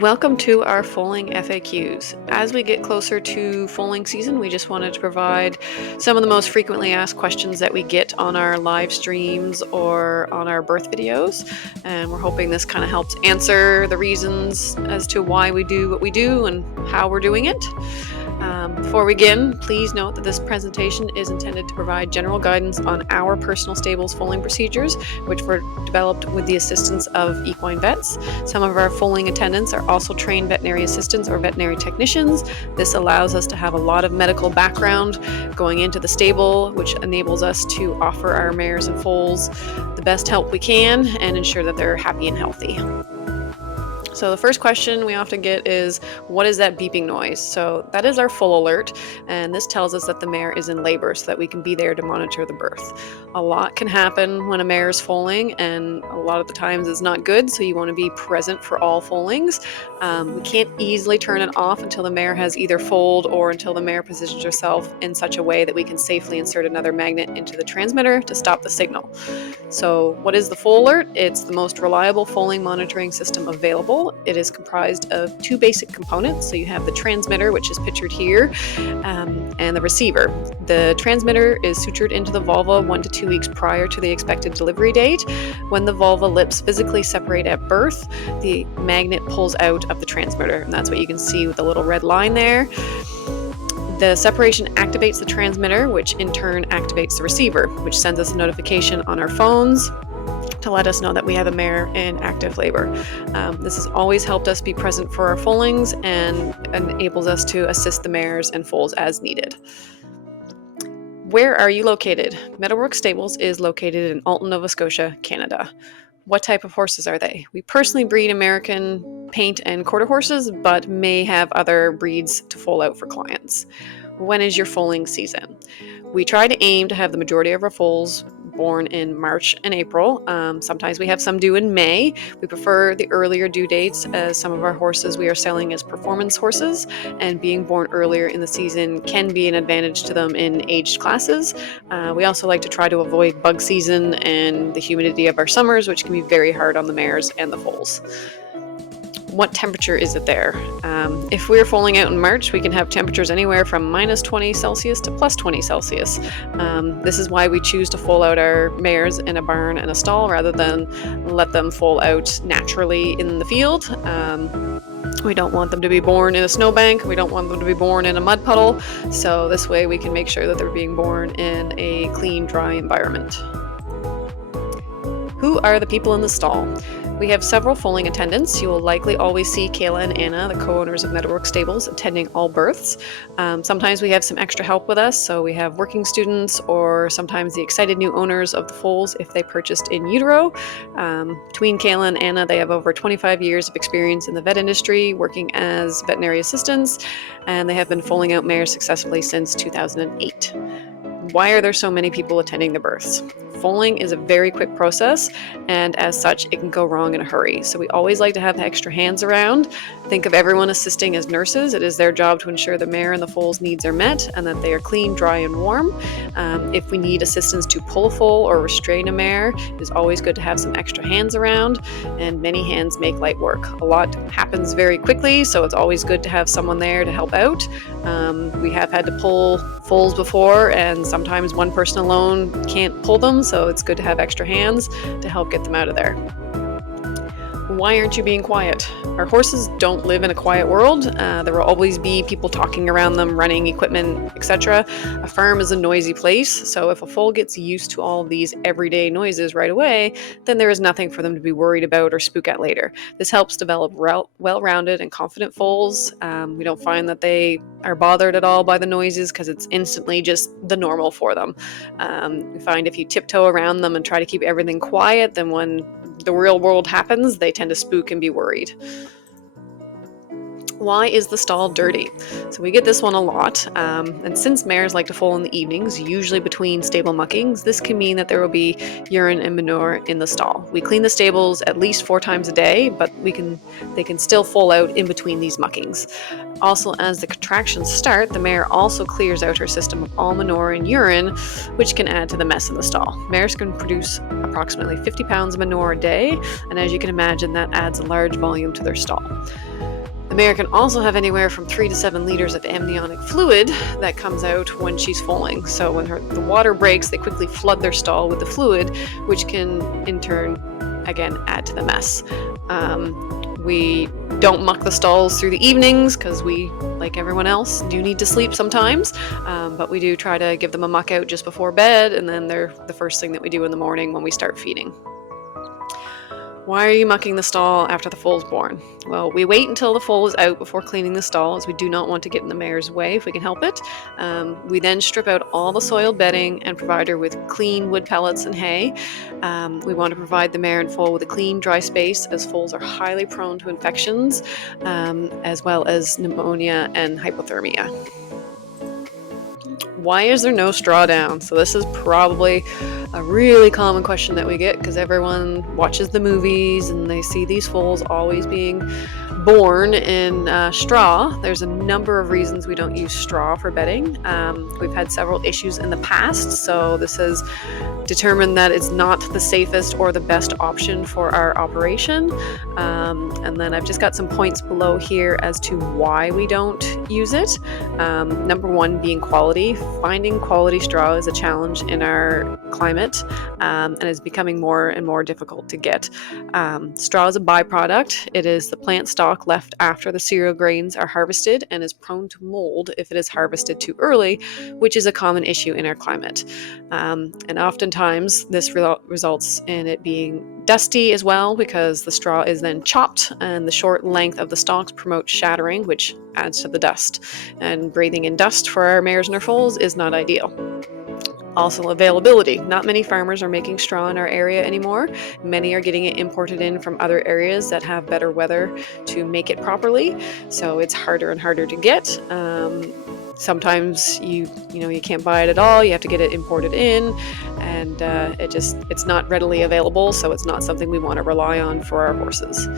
Welcome to our foaling FAQs. As we get closer to foaling season, we just wanted to provide some of the most frequently asked questions that we get on our live streams or on our birth videos. And we're hoping this kind of helps answer the reasons as to why we do what we do and how we're doing it. Before we begin, please note that this presentation is intended to provide general guidance on our personal stables foaling procedures, which were developed with the assistance of equine vets. Some of our foaling attendants are also trained veterinary assistants or veterinary technicians. This allows us to have a lot of medical background going into the stable, which enables us to offer our mares and foals the best help we can and ensure that they're happy and healthy. So the first question we often get is, what is that beeping noise? So that is our foal alert, and this tells us that the mare is in labor so that we can be there to monitor the birth. A lot can happen when a mare is foaling, and a lot of the times it's not good, so you want to be present for all foalings. We can't easily turn it off until the mare has either foaled or until the mare positions herself in such a way that we can safely insert another magnet into the transmitter to stop the signal. So what is the foal alert? It's the most reliable foaling monitoring system available. It is comprised of two basic components. So you have the transmitter, which is pictured here, and the receiver. The transmitter is sutured into the vulva 1 to 2 weeks prior to the expected delivery date. When the vulva lips physically separate at birth, the magnet pulls out of the transmitter, and that's what you can see with the little red line there. The separation activates the transmitter, which in turn activates the receiver, which sends us a notification on our phones to let us know that we have a mare in active labor. This has always helped us be present for our foalings and enables us to assist the mares and foals as needed. Where are you located? Meadowbrookstables is located in Alton, Nova Scotia, Canada. What type of horses are they? We personally breed American paint and quarter horses, but may have other breeds to foal out for clients. When is your foaling season? We try to aim to have the majority of our foals born in March and April. Sometimes we have some due in May. We prefer the earlier due dates, as some of our horses we are selling as performance horses, and being born earlier in the season can be an advantage to them in aged classes. We also like to try to avoid bug season and the humidity of our summers, which can be very hard on the mares and the foals. What temperature is it there? If we're foaling out in March, we can have temperatures anywhere from minus 20 Celsius to plus 20 Celsius. This is why we choose to foal out our mares in a barn and a stall rather than let them foal out naturally in the field. We don't want them to be born in a snowbank. We don't want them to be born in a mud puddle. So this way we can make sure that they're being born in a clean, dry environment. Who are the people in the stall? We have several foaling attendants. You will likely always see Kayla and Anna, the co-owners of Meadowbrookstables, attending all births. Sometimes we have some extra help with us, so we have working students or sometimes the excited new owners of the foals if they purchased in utero. Between Kayla and Anna, they have over 25 years of experience in the vet industry, working as veterinary assistants, and they have been foaling out mares successfully since 2008. Why are there so many people attending the births? Foaling is a very quick process, and as such, it can go wrong in a hurry. So we always like to have extra hands around. Think of everyone assisting as nurses. It is their job to ensure the mare and the foal's needs are met and that they are clean, dry, and warm. If we need assistance to pull a foal or restrain a mare, it is always good to have some extra hands around, and many hands make light work. A lot happens very quickly, so it's always good to have someone there to help out. We have had to pull foals before, and sometimes one person alone can't pull them, so it's good to have extra hands to help get them out of there. Why aren't you being quiet? Our horses don't live in a quiet world. There will always be people talking around them, running equipment, etc. A farm is a noisy place, so if a foal gets used to all of these everyday noises right away, then there is nothing for them to be worried about or spook at later. This helps develop well-rounded and confident foals. We don't find that they are bothered at all by the noises because it's instantly just the normal for them. We find if you tiptoe around them and try to keep everything quiet, then when the real world happens, they tend to spook and be worried. Why is the stall dirty? So we get this one a lot, and since mares like to foal in the evenings, usually between stable muckings, this can mean that there will be urine and manure in the stall. We clean the stables at least 4 times a day, but they can still foal out in between these muckings. Also, as the contractions start, the mare also clears out her system of all manure and urine, which can add to the mess in the stall. Mares can produce approximately 50 pounds of manure a day, and as you can imagine, that adds a large volume to their stall. The mare can also have anywhere from 3 to 7 liters of amniotic fluid that comes out when she's foaling. So when the water breaks, they quickly flood their stall with the fluid, which can in turn, again, add to the mess. We don't muck the stalls through the evenings because we, like everyone else, do need to sleep sometimes, but we do try to give them a muck out just before bed, and then they're the first thing that we do in the morning when we start feeding. Why are you mucking the stall after the foal's born? Well, we wait until the foal is out before cleaning the stall, as we do not want to get in the mare's way if we can help it. We then strip out all the soiled bedding and provide her with clean wood pellets and hay. We want to provide the mare and foal with a clean, dry space, as foals are highly prone to infections, as well as pneumonia and hypothermia. Why is there no straw down? So this is probably a really common question that we get because everyone watches the movies and they see these foals always being born in straw. There's a number of reasons we don't use straw for bedding. We've had several issues in the past, so this has determined that it's not the safest or the best option for our operation. And then I've just got some points below here as to why we don't use it. Number one being quality. Finding quality straw is a challenge in our climate, and is becoming more and more difficult to get. Straw is a byproduct. It is the plant stalk left after the cereal grains are harvested and is prone to mold if it is harvested too early, which is a common issue in our climate. And oftentimes this results in it being dusty as well, because the straw is then chopped and the short length of the stalks promotes shattering, which adds to the dust. And breathing in dust for our mares and our foals is not ideal. Also, availability. Not many farmers are making straw in our area anymore. Many are getting it imported in from other areas that have better weather to make it properly. So it's harder and harder to get. Sometimes you can't buy it at all. You have to get it imported in, and it's not readily available. So it's not something we want to rely on for our horses.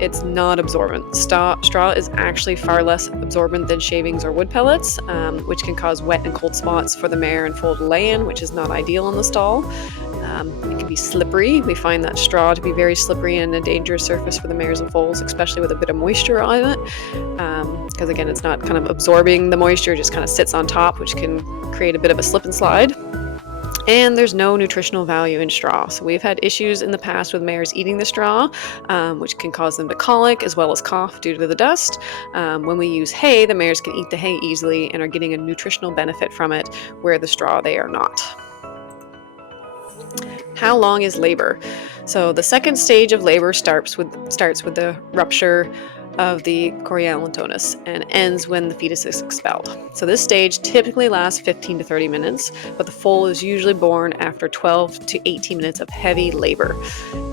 It's not absorbent. Straw is actually far less absorbent than shavings or wood pellets, which can cause wet and cold spots for the mare and foal to lay in, which is not ideal in the stall. It can be slippery. We find that straw to be very slippery and a dangerous surface for the mares and foals, especially with a bit of moisture on it. Because again, it's not kind of absorbing the moisture, it just kind of sits on top, which can create a bit of a slip and slide. And there's no nutritional value in straw. So we've had issues in the past with mares eating the straw, which can cause them to colic as well as cough due to the dust. When we use hay, the mares can eat the hay easily and are getting a nutritional benefit from it, where the straw they are not. How long is labor? So the second stage of labor starts with the rupture of the choriolentonus and ends when the fetus is expelled. So this stage typically lasts 15 to 30 minutes, but the foal is usually born after 12 to 18 minutes of heavy labor.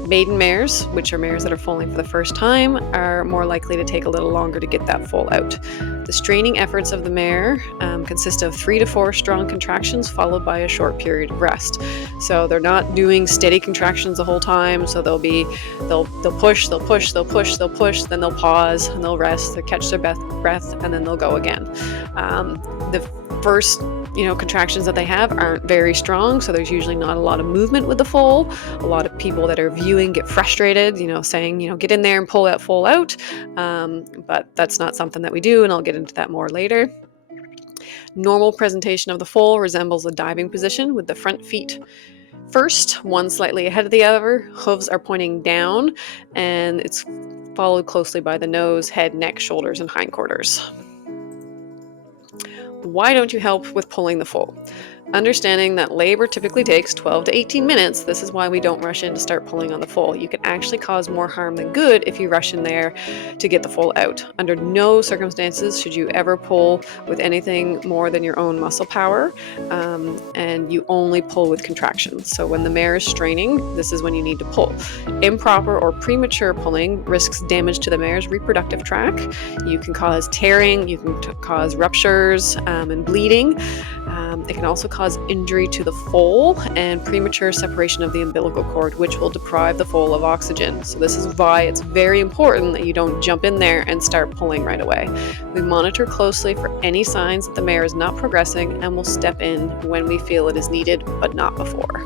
Maiden mares, which are mares that are foaling for the first time, are more likely to take a little longer to get that foal out. The straining efforts of the mare consist of 3 to 4 strong contractions followed by a short period of rest. So they're not doing steady contractions the whole time. So they'll push, then they'll pause and they'll rest, they'll catch their breath, and then they'll go again. The first contractions that they have aren't very strong, so there's usually not a lot of movement with the foal. A lot of people that are viewing get frustrated, saying, get in there and pull that foal out. But that's not something that we do, and I'll get into that more later. Normal presentation of the foal resembles a diving position with the front feet first, one slightly ahead of the other. Hooves are pointing down, and it's followed closely by the nose, head, neck, shoulders, and hindquarters. Why don't you help with pulling the foal? Understanding that labor typically takes 12 to 18 minutes, this is why we don't rush in to start pulling on the foal. You can actually cause more harm than good if you rush in there to get the foal out. Under no circumstances should you ever pull with anything more than your own muscle power, and you only pull with contractions. So when the mare is straining, this is when you need to pull. Improper or premature pulling risks damage to the mare's reproductive tract. You can cause tearing, you can cause ruptures and bleeding. It can also cause injury to the foal and premature separation of the umbilical cord, which will deprive the foal of oxygen. So this is why it's very important that you don't jump in there and start pulling right away. We monitor closely for any signs that the mare is not progressing and will step in when we feel it is needed, but not before.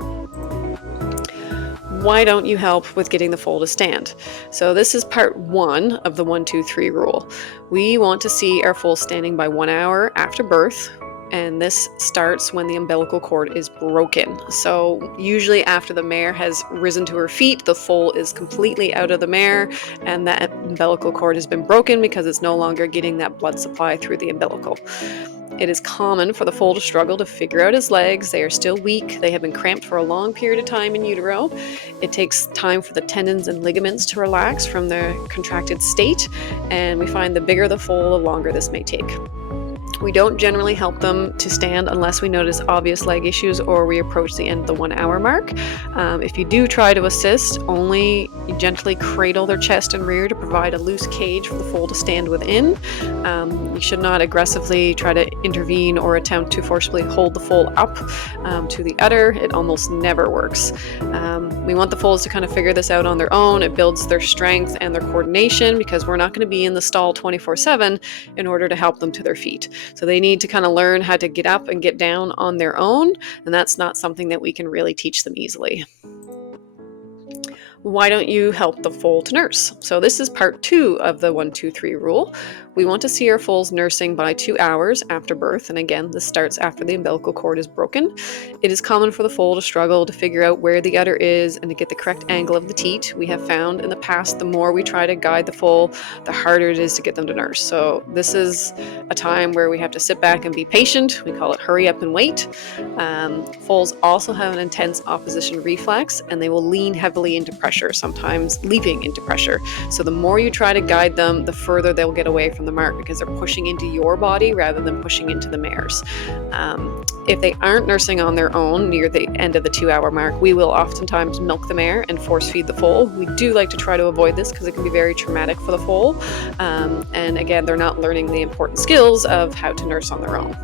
Why don't you help with getting the foal to stand? So this is part 1 of the 1, 2, 3 rule. We want to see our foal standing by 1 hour after birth, and this starts when the umbilical cord is broken. So usually after the mare has risen to her feet, the foal is completely out of the mare, and that umbilical cord has been broken because it's no longer getting that blood supply through the umbilical. It is common for the foal to struggle to figure out his legs. They are still weak. They have been cramped for a long period of time in utero. It takes time for the tendons and ligaments to relax from their contracted state, and we find the bigger the foal, the longer this may take. We don't generally help them to stand unless we notice obvious leg issues or we approach the end of the 1 hour mark. If you do try to assist, only gently cradle their chest and rear to provide a loose cage for the foal to stand within. You should not aggressively try to intervene or attempt to forcibly hold the foal up to the udder. It almost never works. We want the foals to kind of figure this out on their own. It builds their strength and their coordination because we're not going to be in the stall 24/7 in order to help them to their feet. So they need to kind of learn how to get up and get down on their own, and that's not something that we can really teach them easily. Why don't you help the foal to nurse? So this is part 2 of the 1, 2, 3 rule. We want to see our foals nursing by 2 hours after birth, and again, this starts after the umbilical cord is broken. It is common for the foal to struggle to figure out where the udder is and to get the correct angle of the teat. We have found in the past, the more we try to guide the foal, the harder it is to get them to nurse. So this is a time where we have to sit back and be patient. We call it hurry up and wait. Foals also have an intense opposition reflex, and they will lean heavily into pressure, sometimes leaping into pressure. So the more you try to guide them, the further they'll get away from the mark because they're pushing into your body rather than pushing into the mare's. If they aren't nursing on their own near the end of the 2 hour mark, we will oftentimes milk the mare and force feed the foal. We do like to try to avoid this because it can be very traumatic for the foal. And again, they're not learning the important skills of how to nurse on their own.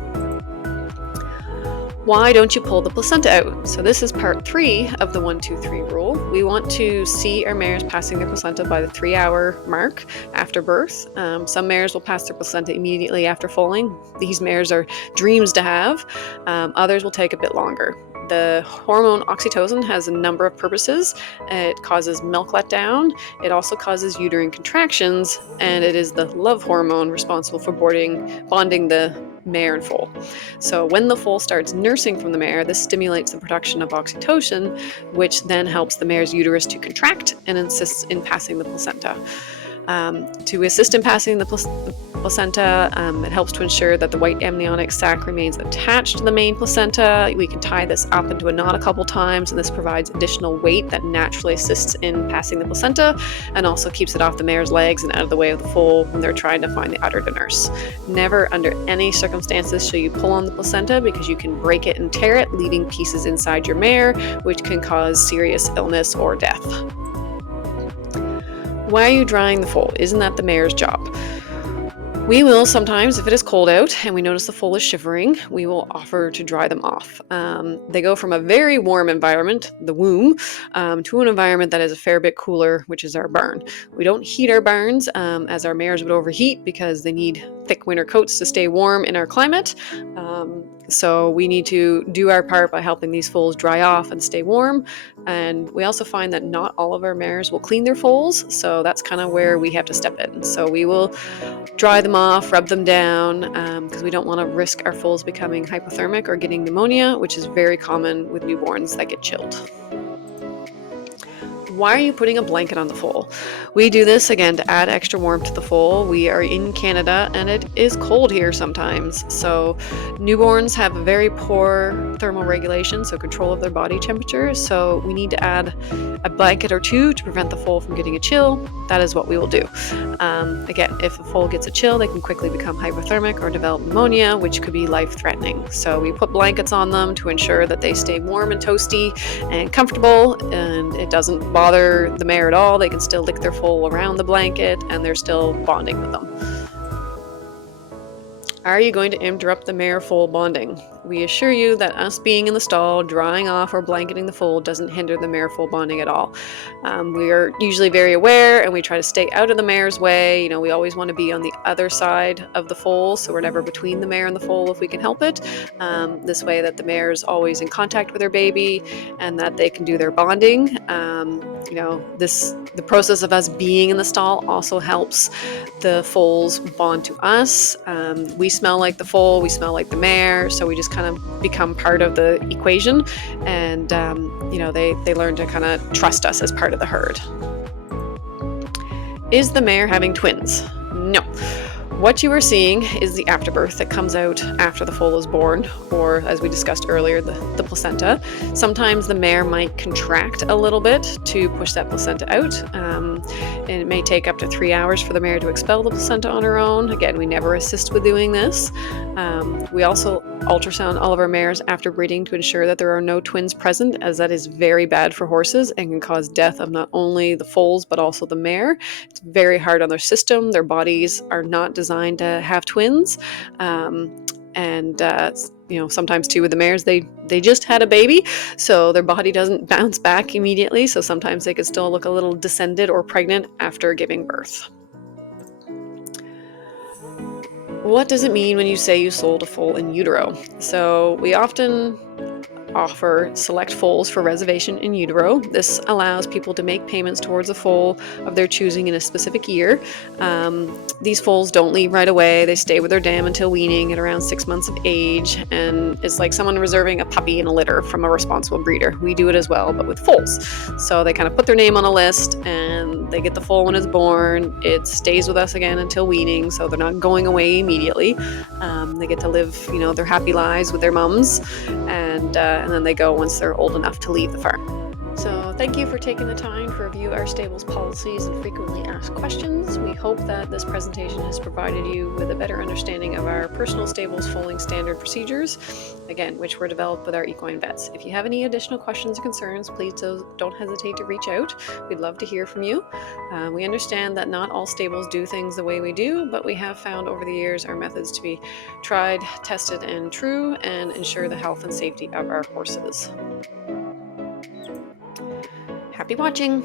Why don't you pull the placenta out? So this is part 3 of the 1, 2, 3 rule. We want to see our mares passing their placenta by the 3 hour mark after birth. Some mares will pass their placenta immediately after foaling. These mares are dreams to have. Others will take a bit longer. The hormone oxytocin has a number of purposes. It causes milk letdown. It also causes uterine contractions, and it is the love hormone responsible for bonding the mare and foal. So when the foal starts nursing from the mare, this stimulates the production of oxytocin, which then helps the mare's uterus to contract and assists in passing the placenta. To assist in passing the placenta, it helps to ensure that the white amniotic sac remains attached to the main placenta. We can tie this up into a knot a couple times, and this provides additional weight that naturally assists in passing the placenta and also keeps it off the mare's legs and out of the way of the foal when they're trying to find the udder to nurse. Never under any circumstances shall you pull on the placenta because you can break it and tear it, leaving pieces inside your mare, which can cause serious illness or death. Why are you drying the foal? Isn't that the mare's job? We will sometimes, if it is cold out and we notice the foal is shivering, we will offer to dry them off. They go from a very warm environment, the womb, to an environment that is a fair bit cooler, which is our barn. We don't heat our barns as our mares would overheat because they need thick winter coats to stay warm in our climate. So we need to do our part by helping these foals dry off and stay warm. And we also find that not all of our mares will clean their foals, so that's kind of where we have to step in. So we will dry them off, rub them down, because we don't want to risk our foals becoming hypothermic or getting pneumonia, which is very common with newborns that get chilled. Why are you putting a blanket on the foal? We do this again to add extra warmth to the foal. We are in Canada and it is cold here sometimes. So newborns have a very poor thermal regulation, so control of their body temperature. So we need to add a blanket or two to prevent the foal from getting a chill. That is what we will do. Again, if the foal gets a chill, they can quickly become hypothermic or develop pneumonia, which could be life-threatening. So we put blankets on them to ensure that they stay warm and toasty and comfortable, and it doesn't bother the mare at all. They can still lick their foal around the blanket and they're still bonding with them. Are you going to interrupt the mare-foal bonding? We assure you that us being in the stall, drying off or blanketing the foal doesn't hinder the mare-foal bonding at all. We are usually very aware and we try to stay out of the mare's way. We always want to be on the other side of the foal, so we're never between the mare and the foal if we can help it. This way that the mare is always in contact with her baby and that they can do their bonding. The process of us being in the stall also helps the foals bond to us. We smell like the foal, we smell like the mare, so we just kind of become part of the equation, and they learn to kind of trust us as part of the herd. Is the mare having twins? No. What you are seeing is the afterbirth that comes out after the foal is born, or as we discussed earlier, the placenta. Sometimes the mare might contract a little bit to push that placenta out, and it may take up to 3 hours for the mare to expel the placenta on her own. Again, we never assist with doing this. We also ultrasound all of our mares after breeding to ensure that there are no twins present, as that is very bad for horses and can cause death of not only the foals but also the mare. It's very hard on their system. Their bodies are not designed to have twins. Sometimes too with the mares, they just had a baby, so their body doesn't bounce back immediately. So sometimes they could still look a little descended or pregnant after giving birth. What does it mean when you say you sold a foal in utero? So we often offer select foals for reservation in utero. This allows people to make payments towards a foal of their choosing in a specific year. These foals don't leave right away. They stay with their dam until weaning at around 6 months of age, and it's like someone reserving a puppy in a litter from a responsible breeder. We do it as well, but with foals. So they kind of put their name on a list and they get the foal when it's born. It stays with us again until weaning, so they're not going away immediately. They get to live, their happy lives with their mums, and then they go once they're old enough to leave the farm. So thank you for taking the time to review our stables policies and frequently asked questions. We hope that this presentation has provided you with a better understanding of our personal stables foaling standard procedures, again, which were developed with our equine vets. If you have any additional questions or concerns, please don't hesitate to reach out. We'd love to hear from you. We understand that not all stables do things the way we do, but we have found over the years our methods to be tried, tested, and true, and ensure the health and safety of our horses. Happy watching!